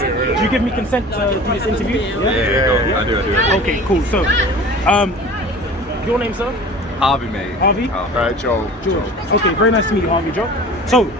Do you give me consent to do this interview? Yeah, I do. Okay, cool. So, your name, sir? Harvey, mate. Harvey? Joel. George. Okay, very nice to meet you, Harvey, Joe. So,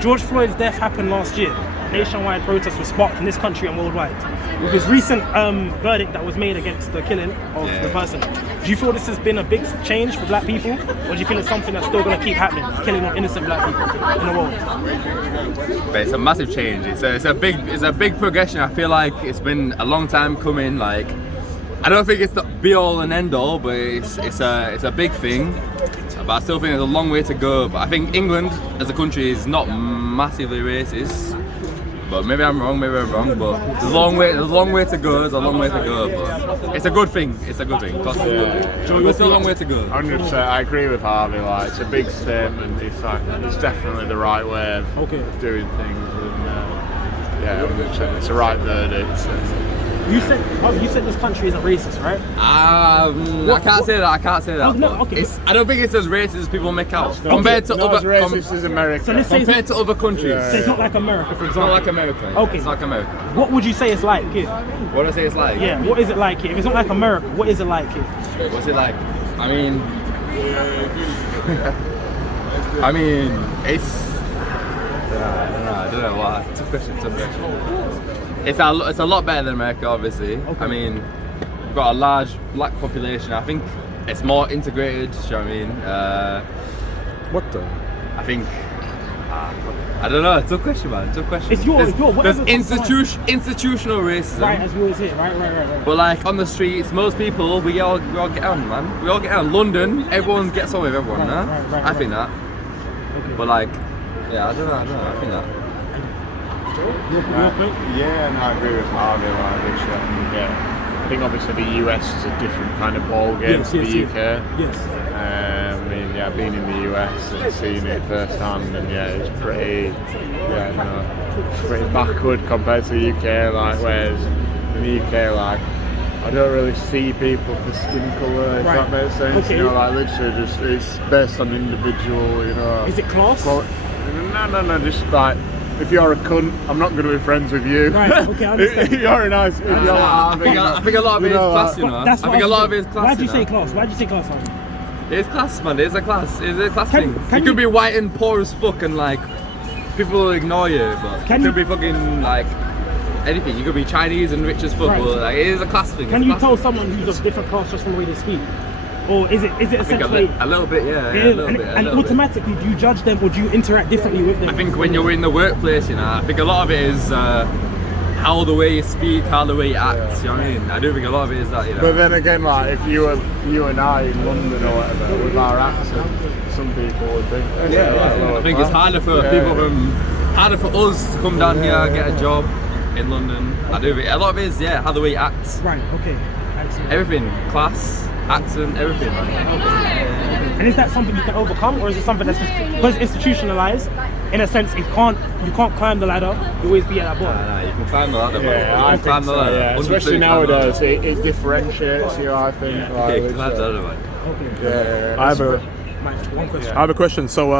George Floyd's death happened last year. Nationwide protests were sparked in this country and worldwide. With his recent verdict that was made against the killing of the person, do you feel this has been a big change for black people, or do you feel it's something that's still going to keep happening, killing of innocent black people in the world? But it's a massive change. It's a big progression. I feel like it's been a long time coming. Like, I don't think it's the be all and end all, but it's a big thing. But I still think there's a long way to go. But I think England as a country is not massively racist. But maybe I'm wrong, but there's a long way to go, but it's a good thing, There's still a long way to go. 100%, I agree with Harvey, like, it's a big statement, it's definitely the right way of doing things, and 100%, it's the right verdict. You said this country isn't racist, right? I can't say that. Oh, no, okay. I don't think it's as racist as people make out. Compared to not other as racist as America. So let's say compared to other countries. So it's not like America, for It's example. not like America. Okay. It's like America. What would you say it's like here? What do I say it's like? Yeah, what is it like here? If it's not like America, what is it like here? What's it like? I mean, it's. I don't know what. Tough question. It's a lot better than America, obviously. Okay. I mean, we've got a large black population. I think it's more integrated. Do you know what I mean? What the? I think. I don't know. It's a tough question, man. It's your There's institutional racism. Right, as we always hear. Right. But like on the streets, most people, we all get on, man. We all get on. London, everyone gets on with everyone, right, huh? Right, I think that. Okay. But like, yeah, I don't know. I think that. I agree with Harvey. I think obviously the US is a different kind of ball game to the UK. Yes. Being in the US and seeing it firsthand, and it's pretty backward compared to the UK. Like, whereas in the UK, like, I don't really see people for skin colour, if that makes sense. Okay. Literally just it's based on individual. Is it class? No. Just like, if you're a cunt, I'm not going to be friends with you. Right, okay, I understand. You're a nice. I think a lot of it is class, you know. I think a lot of it is class. Why'd you say class? Harvey? It's class, man. It's a class thing. You you could be white and poor as fuck, and like people will ignore you, but you could be fucking like anything. You could be Chinese and rich as fuck, but like, it is a class thing. Can you tell someone who's of different class just from the way they speak? Or is it essentially a little bit, yeah. And automatically, do you judge them or do you interact differently with them? I think when you're in the workplace, you know, I think a lot of it is how the way you speak, how the way you act. You know what I mean? I do think a lot of it is that, you know. But then again, like, if you and I in London or whatever with our accent, some people would think. I think it's harder for harder for us to come down here, get a job in London. I do think a lot of it is how the way you act. Right. Okay. Excellent. Everything, class, accent, everything. And is that something you can overcome, or is it something that's just because institutionalized? In a sense, you can't climb the ladder. You always be at that bottom. No, you can climb the ladder. I think so, especially nowadays, it differentiates you. I think. I have a question. So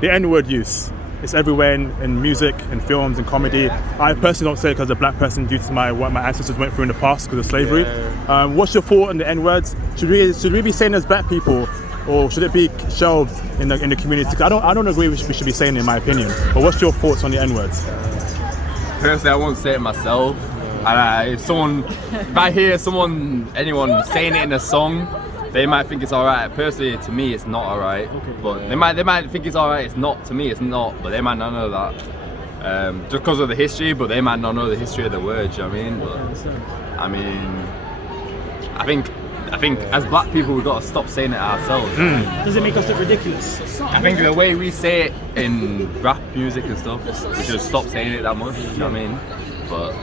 the N-word use. It's everywhere in music, in films, and comedy. I personally don't say it because a black person due to what my ancestors went through in the past because of slavery. What's your thought on the N-words? Should we be saying as black people, or should it be shelved in the community? I don't agree we should be saying it, in my opinion. But what's your thoughts on the N-words? Personally, I won't say it myself. And if I hear anyone saying it in a song, they might think it's alright. Personally, to me, it's not alright. But they might think it's alright. It's not. To me, it's not. But they might not know that just because of the history. But they might not know the history of the words. You know what I mean? But I think as black people, we've got to stop saying it ourselves. Does it make us look ridiculous? I think the way we say it in rap music and stuff, we should stop saying it that much. You know what I mean? But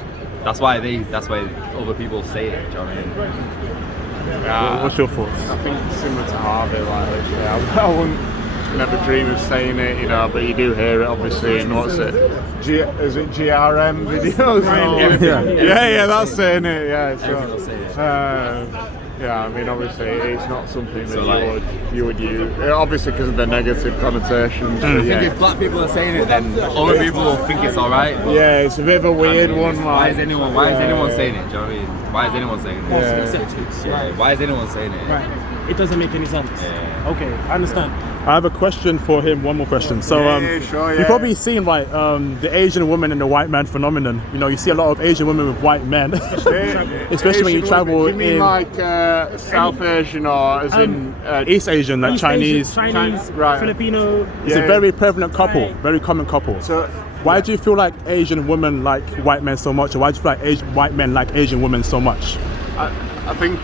that's why other people say it. Do you know what I mean? What's your thoughts? I think similar to Harvey, like literally, I wouldn't never dream of saying it, you know, but you do hear it obviously in what's it? Is it GRM videos? Yeah, that's saying it, Yeah, I mean, obviously, it's not something that So, like- you would use. Obviously, because of the negative connotations. But I think yeah. if black people are saying it, then other people will think it's alright. Yeah, it's a bit of a weird one. Why Like, is anyone saying it? Do you know what I mean? Why is anyone saying it? Yeah. Why is anyone saying it? Right. It doesn't make any sense. Yeah. Okay, I understand. I have a question for him. One more question. So, sure, you've probably seen like the Asian woman and the white man phenomenon. You know, you see a lot of Asian women with white men, especially when you travel Do you mean in like South Asian or as in East Asian, like East Chinese. Asian, Chinese, right. Filipino. It's Yeah. a very prevalent couple, Right. very common couple. So, Why do you feel like Asian women like white men so much, or why do you feel like white men like Asian women so much? I think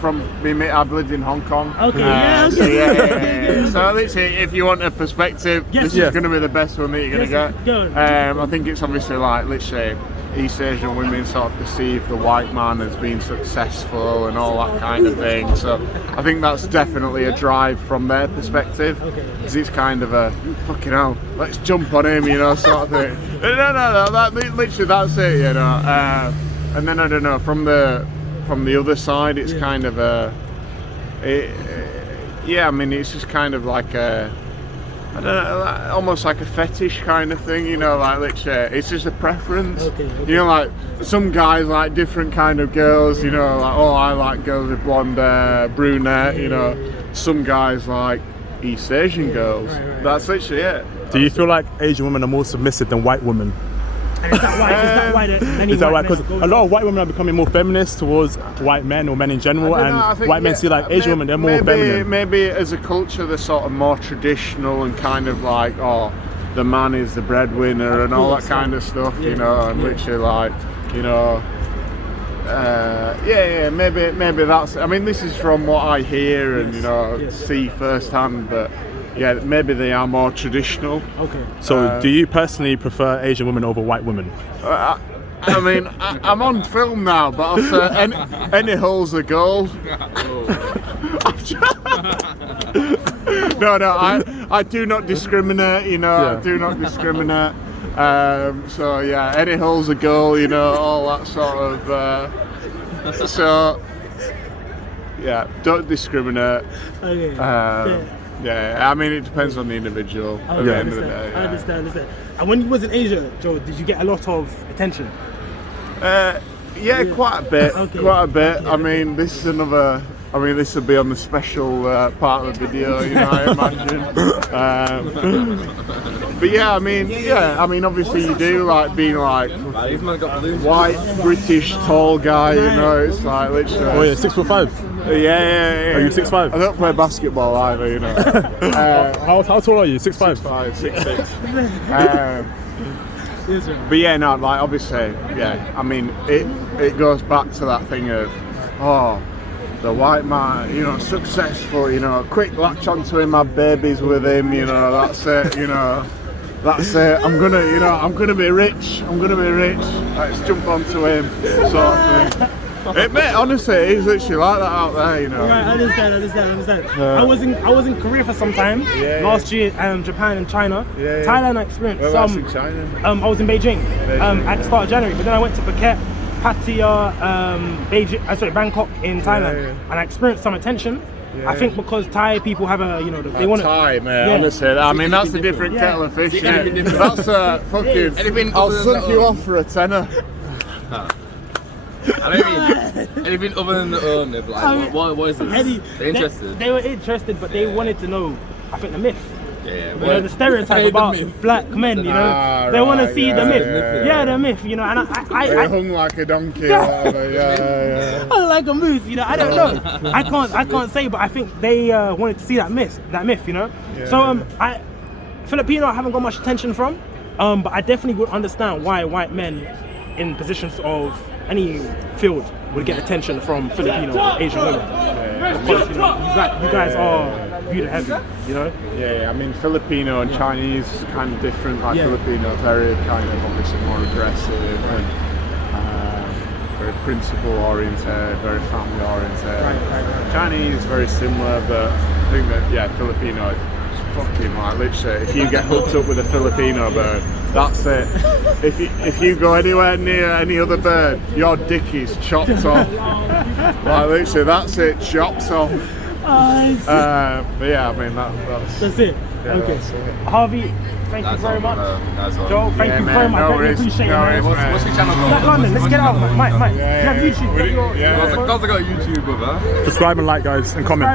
from me, I've lived in Hong Kong. Okay, So, okay. So literally, if you want a perspective, Yes. this Yes. is going to be the best one that you're going to Yes, get. go on. I think it's obviously like literally East Asian women sort of perceive the white man as being successful and all that kind of thing. So I think that's definitely a drive from their perspective. Because it's kind of a fucking hell, let's jump on him, you know, sort of thing. No, literally that's it, you know. And then I don't know, from the other side, it's kind of yeah, I mean, it's just kind of like I don't know, almost like a fetish kind of thing, you know, like literally, it's just a preference. Okay. You know, like some guys like different kind of girls, you know, like, oh, I like girls with blonde hair, brunette, you know. Some guys like East Asian girls. Right. That's literally it. Do you feel like Asian women are more submissive than white women? And is that why Is that right? Because a lot of white women are becoming more feminist towards white men or men in general, I don't and know, I think, white men yeah, see like Asian women, they're more maybe, feminine. Maybe as a culture, they're sort of more traditional and kind of like, oh, the man is the breadwinner and all that kind of stuff, you know, and literally like, you know, maybe that's. I mean, this is from what I hear and you know see firsthand, but. Yeah, maybe they are more traditional. Okay. So, do you personally prefer Asian women over white women? I mean, I'm on film now, but I'll say any hole's a goal. No, I do not discriminate, you know, Yeah. I do not discriminate. So yeah, any hole's a goal, you know, all that sort of. So yeah, don't discriminate. Okay. Yeah, I mean, it depends on the individual at the end of the day. I understand. And when you was in Asia, Joe, did you get a lot of attention? Yeah, quite a bit. Okay. Quite a bit. Okay. I mean, this is another. I mean, this will be on the special part of the video, you know, I imagine. But yeah, I mean, obviously you do like being like white British tall guy, you know. It's like literally. Oh yeah, 6'5". Yeah. Are you 6'5"? I don't play basketball either, you know. How tall are you? 6'5". 6'6". But yeah, no, like obviously, yeah. I mean, it goes back to that thing of, oh, the white man, you know, successful, you know, quick latch onto him, have babies with him, you know, that's it, you know. That's it. I'm gonna be rich. Let's jump onto him, sort of thing. It, mate, honestly, it's literally like that out there, you know. Right, I understand. I was in Korea for some time last year, Japan and China. Thailand I experienced Whereabouts in China? I was in Beijing, at the start of January, but then I went to Phuket, Pattaya, Bangkok in Thailand, and I experienced some attention. I think because Thai people have they want Thai, mate, honestly, I mean, that's a different kettle of fish. That's fucking. I'll suck you off for a tenner. I don't mean anything other than the like, what is this? They're interested. They were interested, but they wanted to know, I think, the myth. Yeah, You know, the stereotype about black men, you know. They want to see the myth. Yeah, the myth, you know. And I hung like a donkey or whatever, yeah. I like a moose, you know. I don't know. I can't say, but I think they wanted to see that myth, you know. So Filipino I haven't got much attention from, but I definitely would understand why white men in positions of any field would get attention from Filipino or Asian women. Because you guys are viewed heavy, you know. Yeah, I mean Filipino and Chinese is kind of different. Like Filipino, very kind of obviously more aggressive and very principle oriented, very family oriented. Chinese very similar, but I think that Filipino is fucking like literally. If you get hooked up with a Filipino bird, That's it. If you go anywhere near any other bird, your dick is chopped off. Like literally, that's it, chopped off. But yeah, I mean that's it. Yeah, okay. that's it. Harvey, thank you very much. Joe, thank you man, very much. no I really worries, appreciate no it, man. worries, man. What's your channel Like called? London, let's get out, man. Mike, you have YouTube. Yeah. Does got YouTube, brother? Subscribe and like, guys, and comment.